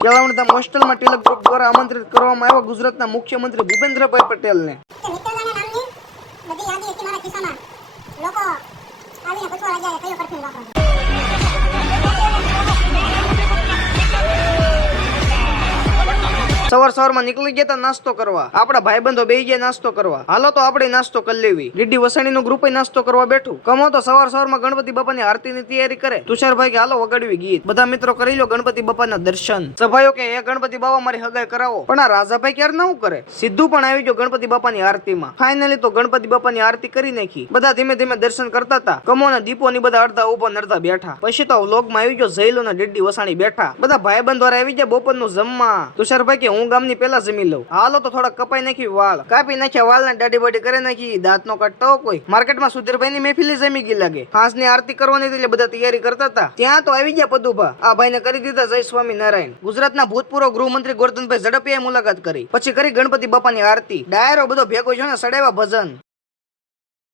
જલાવણતા હોસ્ટેલમાં તિલક ગ્રુપ દ્વારા આમંત્રિત કરવામાં આવ્યા ગુજરાતના મુખ્યમંત્રી ભૂપેન્દ્રભાઈ પટેલને. લોકો આવીને પૂછવા લાગ્યા કયો પરફ્યુમ વાપરો સવાર સવારમાં નીકળી ગયા તા નાસ્તો કરવા. આપણા ભાઈબંધો બે ગયા નાસ્તો કરવા. હાલો તો આપણે નાસ્તો કરી લેવી. રીડી વસાણીનું ગ્રુપ નાસ્તો કરવા બેઠું. કમો તો સવાર સવારમાં ગણપતિ બાપાની આરતીની તૈયારી કરે. તુષારભાઈ કે, હાલો, વગાડવી ગીત. બધા મિત્રો કરી લો ગણપતિ બાપાના દર્શન. સભાયો કે એ ગણપતિ બાપા, મારી હગાઈ કરાવો. પણ આ રાજાભાઈ ક્યારે નવું કરે? સીધું પણ આવી ગયો ગણપતિ બાપાની આરતીમાં. ફાઇનલી તો ગણપતિ બાપાની આરતી કરી નાખી. બધા ધીમે ધીમે દર્શન કરતા હતા. કમો ને દીપો ની બધા અડધા ને અડધા બેઠા. પછી તો વ્લોગમાં આવી ગયો જયલો ને ડેડી વસાણી બેઠા. બધા ભાઈબંધ દ્વારા આવી ગયા બપોરનું જમવા. તુષારભાઈ કે, હું ગામની પેલા જમી લઉં. હાલો તો થોડા કપાઈ નાખી વાળ. કાપી નાખ્યા વાળ ને દાઢી બાડી કરી નાખી. દાંત નો કાઢતો કોઈ. માર્કેટમાં સુધીરભાઈ ની મહેફિલી જમી ગઈ લાગે. હાંસની આરતી કરવાની એટલે બધા તૈયારી કરતા હતા. ત્યાં તો આવી ગયા પદુભા. આ ભાઈ ને કરી દીધા જય સ્વામી નારાયણ. ગુજરાતના ભૂતપૂર્વ ગૃહમંત્રી ગોરધનભાઈ ઝડપિયાએ મુલાકાત કરી. પછી કરી ગણપતિ બાપાની આરતી. ડાયરો બધો ભેગો છે ને સડાવ્યા ભજન.